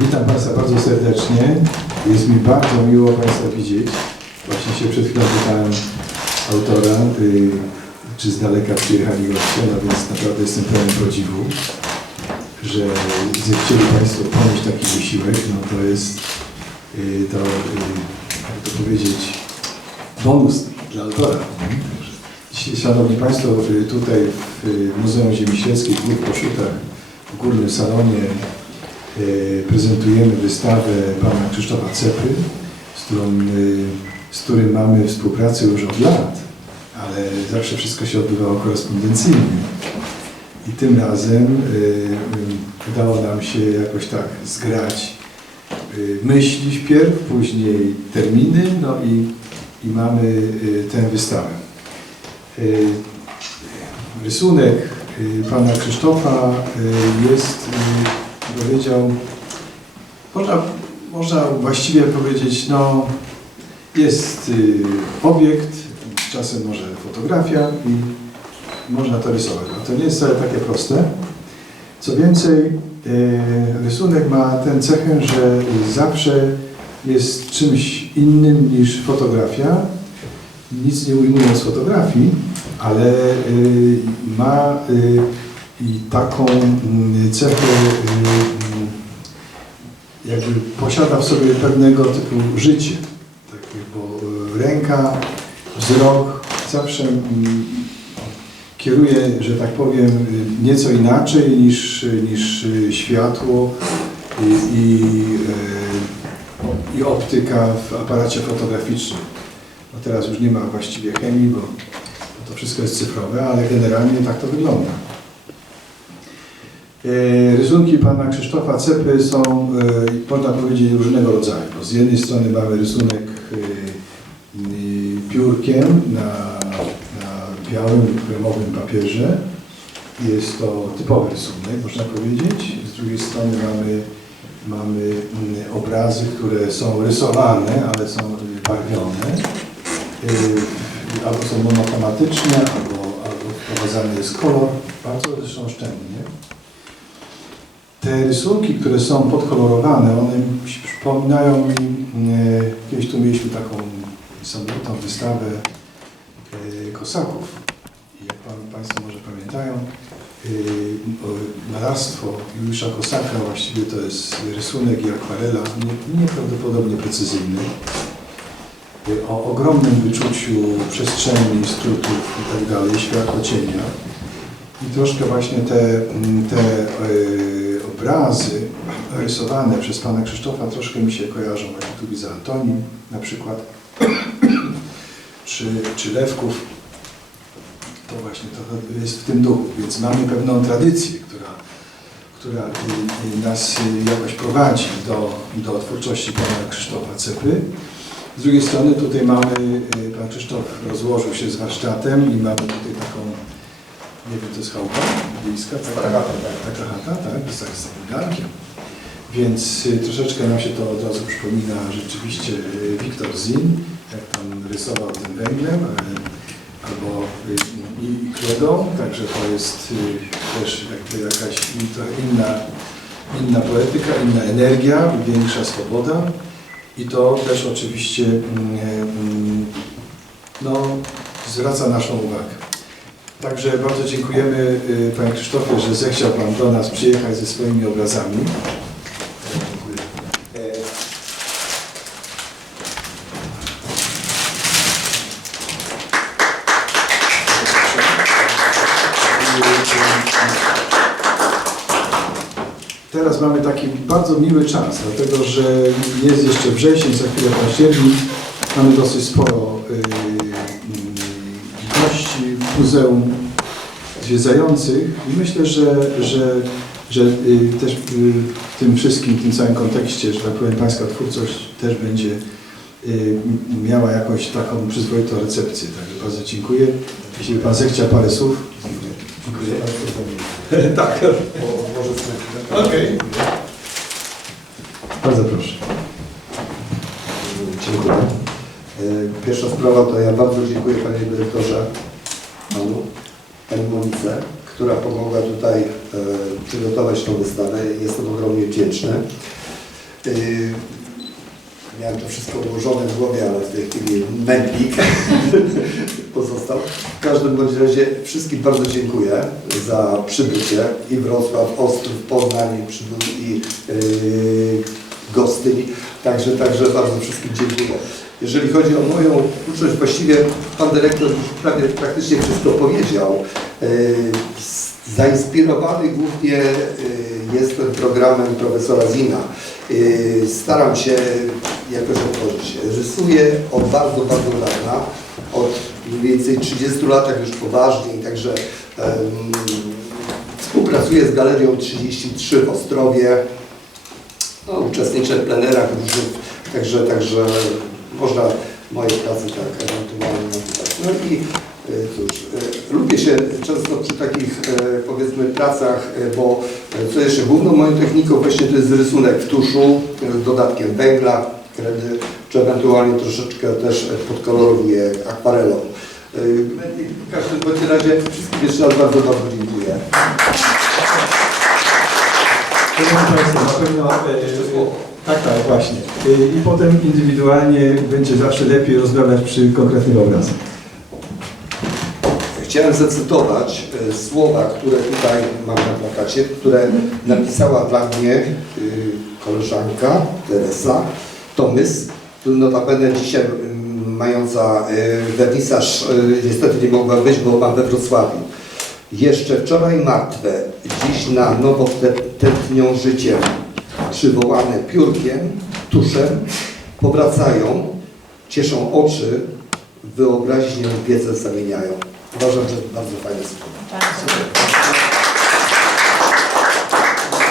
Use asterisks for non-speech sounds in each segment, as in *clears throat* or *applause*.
Witam Państwa bardzo serdecznie. Jest mi bardzo miło Państwa widzieć. Właśnie się przed chwilą pytałem autora, y, czy z daleka przyjechali goście, no więc naprawdę jestem pełen podziwu, że zechcieli Państwo ponieść taki wysiłek. No to jest y, to, y, jak to powiedzieć, bonus dla autora. Szanowni Państwo, tutaj w Muzeum Ziemi Świeckiej w Dwóch Poszutach w Górnym Salonie prezentujemy wystawę pana Krzysztofa Cepy, z, którą, y, z którym mamy współpracę już od lat, ale zawsze wszystko się odbywało korespondencyjnie. I tym razem y, udało nam się jakoś tak zgrać myśli wpierw, później terminy, no i, i mamy tę wystawę. Rysunek pana Krzysztofa jest, powiedział, można, można właściwie powiedzieć, no jest y, obiekt, czasem może fotografia i można to rysować. A to nie jest wcale takie proste. Co więcej, y, rysunek ma tę cechę, że zawsze jest czymś innym niż fotografia, nic nie ujmując fotografii, ale y, ma y, i taką mm, cechę, y, mm, jakby posiada w sobie pewnego typu życie, bo y, ręka, wzrok zawsze mm, kieruje, że tak powiem, nieco inaczej niż, niż światło i, i, y, i optyka w aparacie fotograficznym. No teraz już nie ma właściwie chemii, bo to wszystko jest cyfrowe, ale generalnie tak to wygląda. E, Rysunki pana Krzysztofa Cepy są, e, można powiedzieć, różnego rodzaju. Bo z jednej strony mamy rysunek e, piórkiem na, na białym kremowym papierze. Jest to typowy rysunek, można powiedzieć. Z drugiej strony mamy, mamy mm, obrazy, które są rysowane, ale są barwione. Albo są monochromatyczne, albo, albo wprowadzany jest kolor, bardzo zresztą oszczędnie. Te rysunki, które są podkolorowane, one przypominają mi, e, kiedyś tu mieliśmy taką samotną wystawę e, kosaków. Jak pan, Państwo może pamiętają, e, malarstwo Juliusza Kosaka właściwie to jest rysunek i akwarela nie- nieprawdopodobnie precyzyjny o ogromnym wyczuciu przestrzeni, skrótów i tak dalej, światła cienia. I troszkę właśnie te, te obrazy rysowane przez pana Krzysztofa troszkę mi się kojarzą, właśnie tu widzę Antonim na przykład, *clears throat* czy, czy Lewków. To właśnie to jest w tym duchu, więc mamy pewną tradycję, która, która nas jakoś prowadzi do, do twórczości pana Krzysztofa Cepy. Z drugiej strony tutaj mamy, pan Krzysztof rozłożył się z warsztatem i mamy tutaj taką, nie wiem, to jest chałupa wiejska, taka, taka chata, tak, z tak- z takim garnkiem. Więc y, troszeczkę nam się to od razu przypomina rzeczywiście y, Wiktor Zin, jak tam rysował tym węglem, albo y, i, kredą, także to jest y, też jakby jakaś trochę inna, inna poetyka, inna energia, większa swoboda. I to też oczywiście mm, mm, no, zwraca naszą uwagę. Także bardzo dziękujemy y, Panie Krzysztofie, że zechciał Pan do nas przyjechać ze swoimi obrazami. Teraz mamy taki bardzo miły czas, dlatego że jest jeszcze wrzesień, za chwilę październik. Mamy dosyć sporo y, muzeum zwiedzających i myślę, że, że, że y, też y, w tym wszystkim, w tym całym kontekście, że tak powiem, Pańska twórczość też będzie y, miała jakąś taką przyzwoitą recepcję. Także bardzo dziękuję. Jeśli by Pan zechciał parę słów. Dziękuję. *laughs* tak. Okej. Bardzo proszę. Dziękuję. E, Pierwsza sprawa to ja bardzo dziękuję Panie Dyrektorze, Panu, Monice, która pomogła tutaj e, przygotować tą wystawę. Jestem ogromnie wdzięczny. Yy, Miałem to wszystko ułożone w głowie, ale w tej chwili mętlik *laughs* pozostał. W każdym bądź razie wszystkim bardzo dziękuję za przybycie i Wrocław, Ostrów, Poznań, i yy, Gostyń. Także, także bardzo wszystkim dziękuję. Jeżeli chodzi o moją twórczość, właściwie Pan Dyrektor już prawie praktycznie wszystko powiedział. Z- Zainspirowany głównie yy, jestem programem profesora Zina. Yy, Staram się jakoś otworzyć. Rysuję od bardzo, bardzo dawna, od mniej więcej 30 latach już poważniej, także współpracuję z Galerią 33 w Ostrowie, no, uczestniczę w plenerach różnych, także, także można moje prace tak ewentualnie nazywać. No i e, cóż, e, lubię się często przy takich e, powiedzmy pracach, bo co jeszcze główną moją techniką właśnie to jest rysunek w tuszu z dodatkiem węgla, kredy, czy ewentualnie troszeczkę też podkolorowuję akwarelą. W każdym bądź razie wszystkim jeszcze raz bardzo, bardzo dziękuję. Szanowni Państwo, na pewno... Jeszcze słowo. Tak, tak, właśnie. E, I potem indywidualnie będzie zawsze lepiej rozmawiać przy konkretnych obrazach. Chciałem zacytować e, słowa, które tutaj mam na plakacie, które napisała dla mnie y, koleżanka Teresa Tomys, notabene dzisiaj mm, mająca y, wernisaż, y, niestety nie mogła być, bo mam we Wrocławiu. Jeszcze wczoraj martwe, dziś na nowo tętnią życiem, przywołane piórkiem, tuszem, powracają, cieszą oczy, wyobraźnię wiedzę zamieniają. Uważam, że bardzo fajne słowo.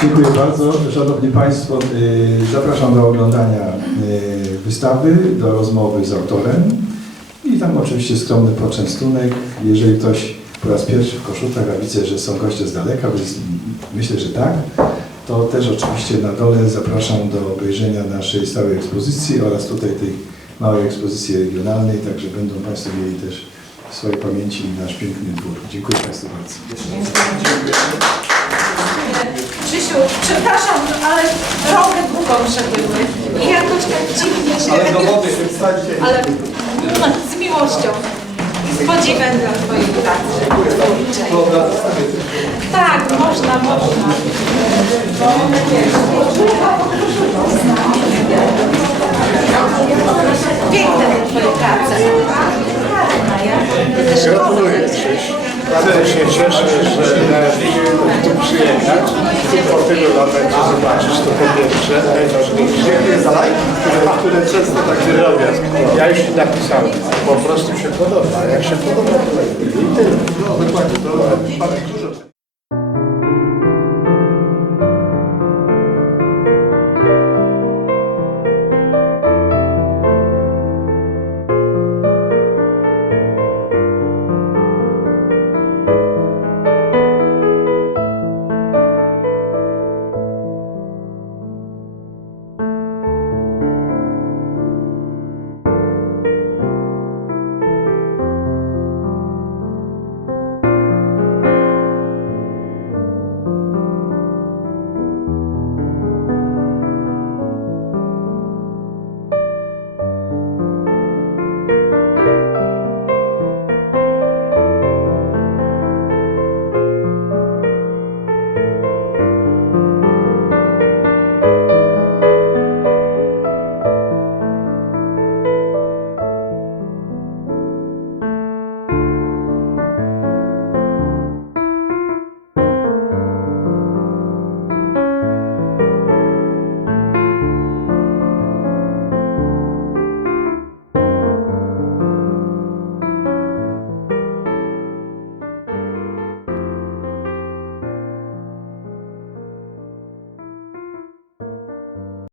Dziękuję bardzo. Szanowni Państwo, y, zapraszam do oglądania y, wystawy, do rozmowy z autorem i tam oczywiście skromny poczęstunek. Jeżeli ktoś po raz pierwszy w Koszutach, a widzę, że są goście z daleka, więc myślę, że tak, to też oczywiście na dole zapraszam do obejrzenia naszej stałej ekspozycji oraz tutaj tej małej ekspozycji regionalnej, także będą Państwo mieli też w swojej pamięci nasz piękny dwór. Dziękuję Państwu bardzo. Krzysiu, przepraszam, ale drogę długą przebyły i jakoś tak dziwnie się... Ale do wody się wstańcie. Ale z miłością podziwem dla Twojej pracy. Tak, można, można. Piękne te Twoje prace. Gratuluję Krzyś. Bardzo się cieszę, że należy tu przyjechać. Tu po tylu latach zobaczyć, to po pierwsze, najważniejsze. Dziękuję za lajki, które, często tak się robią. Drobiazg. Ja już napisałem, po prostu podoba. Jak się podoba, to lepiej. I tyle. No, dokładnie, to bardzo dużo.